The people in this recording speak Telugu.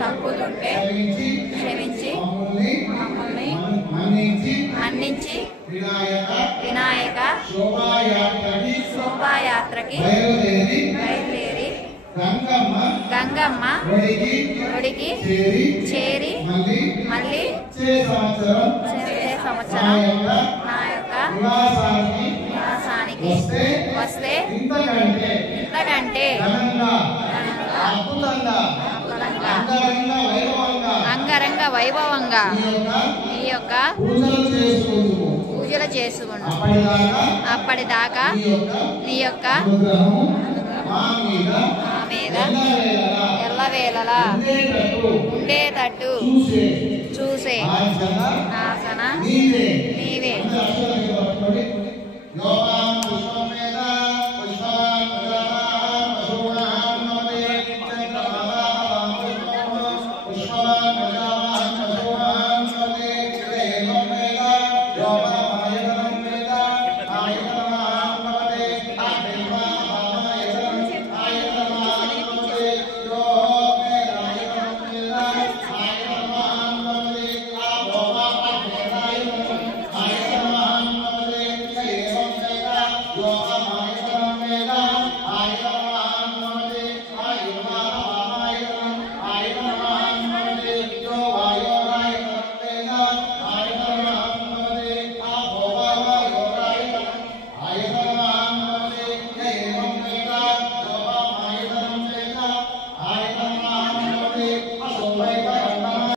తప్పులుంటే క్షమించి మన్నించి వినాయక శోభాయాత్రకి బయలుదేరి గంగమ్మ ఒడికి చేరి మళ్ళీ సంవత్సరం నా యొక్క నివాసానికి వస్తే ఇంతకంటే అంగరంగ వైభవంగా ఈ యొక్క పూజలు చేసుకును. అప్పటిదాకా నీ యొక్క మా మీద ఎల్లవేళలా ఉండేటట్టు చూసే ఆసన నీవే.